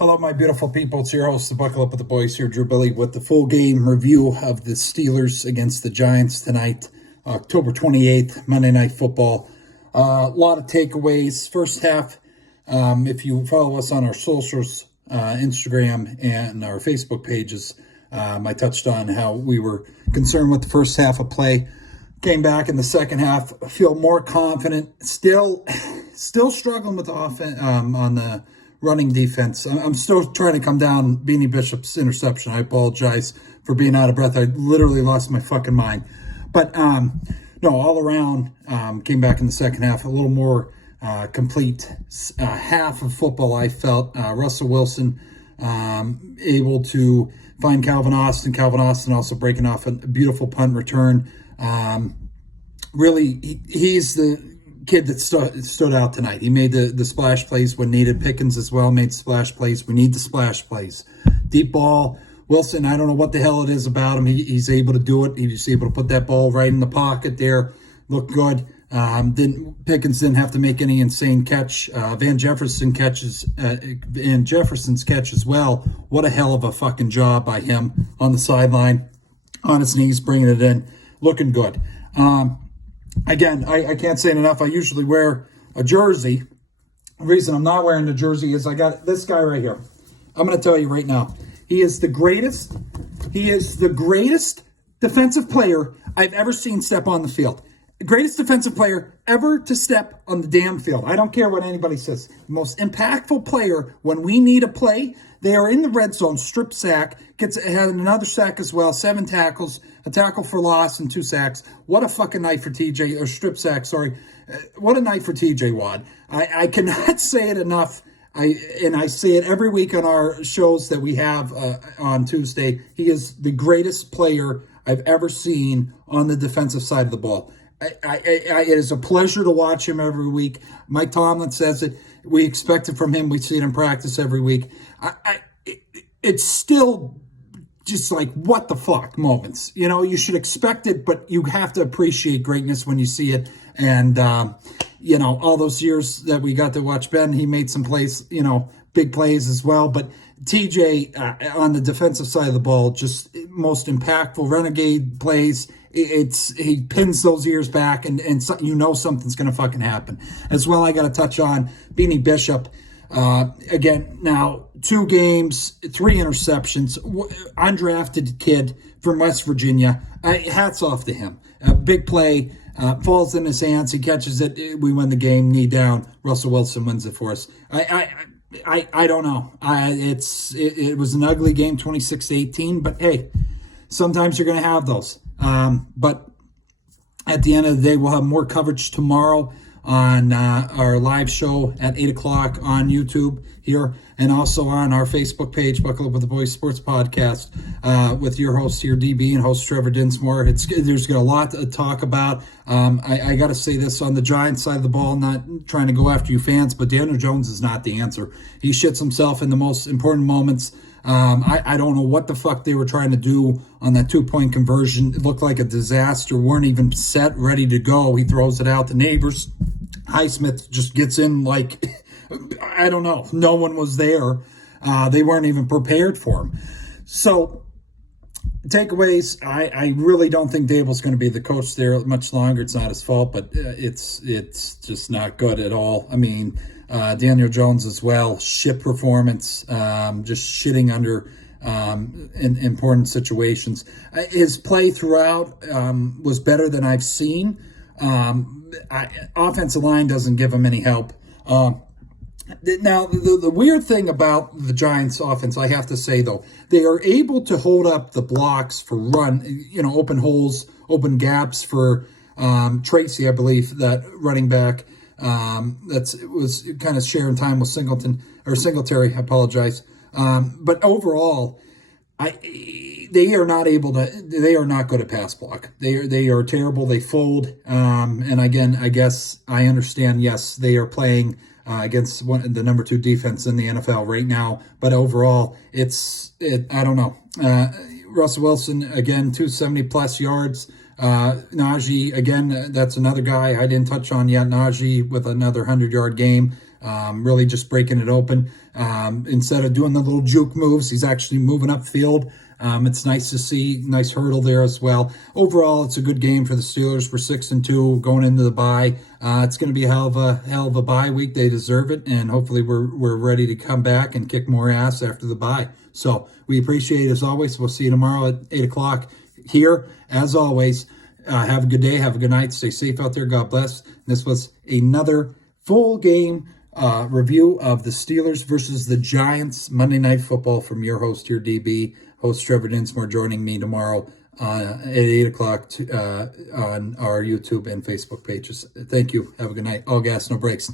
Hello, my beautiful people. It's your host, the Buckle Up with the Boys here, Drew Billy, with the full game review of the Steelers against the Giants tonight, October 28th, Monday Night Football. A lot of takeaways. First half, if you follow us on our socials, Instagram and our Facebook pages, I touched on how we were concerned with the first half of play. Came back in the second half, feel more confident. Still struggling with the offense on the running defense. I'm still trying to come down Beanie Bishop's interception. I apologize for being out of breath. I literally lost my fucking mind. But no, all around, came back in the second half a little more complete half of football. I felt Russell Wilson able to find Calvin Austin. Calvin Austin also breaking off a beautiful punt return. Really, he's the kid that stood out tonight. He made the splash plays when needed. Pickens as well made splash plays. We need the splash plays. Deep ball. Wilson, I don't know what the hell it is about him. He's able to do it. He's able to put that ball right in the pocket there. Looked good. Pickens didn't have to make any insane catch. Van Jefferson's catch as well. What a hell of a fucking job by him on the sideline, on his knees, bringing it in. Looking good. Again, I can't say it enough. I usually wear a jersey. The reason I'm not wearing the jersey is I got this guy right here. I'm going to tell you right now. He is the greatest. He is the greatest defensive player I've ever seen step on the field. The greatest defensive player ever to step on the damn field. I don't care what anybody says. The most impactful player when we need a play. They are in the red zone, strip sack, had another sack as well, 7 tackles, a tackle for loss, and 2 sacks. What a fucking night for TJ, or strip sack, sorry. What a night for TJ Watt. I cannot say it enough. I say it every week on our shows that we have on Tuesday. He is the greatest player I've ever seen on the defensive side of the ball. It is a pleasure to watch him every week. Mike Tomlin says it. We expect it from him. We see it in practice every week. It's still just like, what the fuck moments. You know, you should expect it, but you have to appreciate greatness when you see it. And, you know, all those years that we got to watch Ben, he made some plays, you know, big plays as well. But TJ on the defensive side of the ball, just most impactful renegade plays. He pins those ears back, and you know something's going to fucking happen. As well, I got to touch on Beanie Bishop. Again, now 2 games, 3 interceptions, undrafted kid from West Virginia. Hats off to him. Big play, falls in his hands. He catches it. We win the game, knee down. Russell Wilson wins it for us. I don't know. It was an ugly game, 26-18, but hey, sometimes you're going to have those. But at the end of the day, we'll have more coverage tomorrow on our live show at 8 o'clock on YouTube here, and also on our Facebook page, Buckle Up with the Boys Sports Podcast, with your host here, DB, and host Trevor Dinsmore. There's got a lot to talk about. I got to say this on the Giants side of the ball, not trying to go after you fans, but Daniel Jones is not the answer. He shits himself in the most important moments. I don't know what the fuck they were trying to do on that 2-point conversion. It looked like a disaster. Weren't even set, ready to go. He throws it out to Neighbors. Highsmith just gets in like, I don't know. No one was there. They weren't even prepared for him. So, takeaways, I really don't think Dable's going to be the coach there much longer. It's not his fault, but it's just not good at all. I mean, Daniel Jones as well, shit performance, just shitting under in important situations. His play throughout was better than I've seen. Offensive line doesn't give him any help. Now, the weird thing about the Giants offense, I have to say, though, they are able to hold up the blocks for run, you know, open holes, open gaps for Tracy, I believe, that running back. Was kind of sharing time with Singletary. I apologize. But overall, they are not good at pass block. They are terrible. They fold. And again, I guess I understand. Yes, they are playing against the number 2 defense in the NFL right now. But overall, I don't know. Russell Wilson, again, 270 plus yards. Najee, again, that's another guy I didn't touch on yet. Najee with another 100-yard game, really just breaking it open. Instead of doing the little juke moves, he's actually moving upfield. It's nice to see. Nice hurdle there as well. Overall, it's a good game for the Steelers. We're 6-2 going into the bye. It's going to be a hell of a bye week. They deserve it, and hopefully we're ready to come back and kick more ass after the bye. So we appreciate it as always. We'll see you tomorrow at 8 o'clock here. As always, have a good day. Have a good night. Stay safe out there. God bless. This was another full game review of the Steelers versus the Giants Monday Night Football from your host, your DB, host Trevor Dinsmore, joining me tomorrow at 8 o'clock on our YouTube and Facebook pages. Thank you. Have a good night. All gas, no breaks.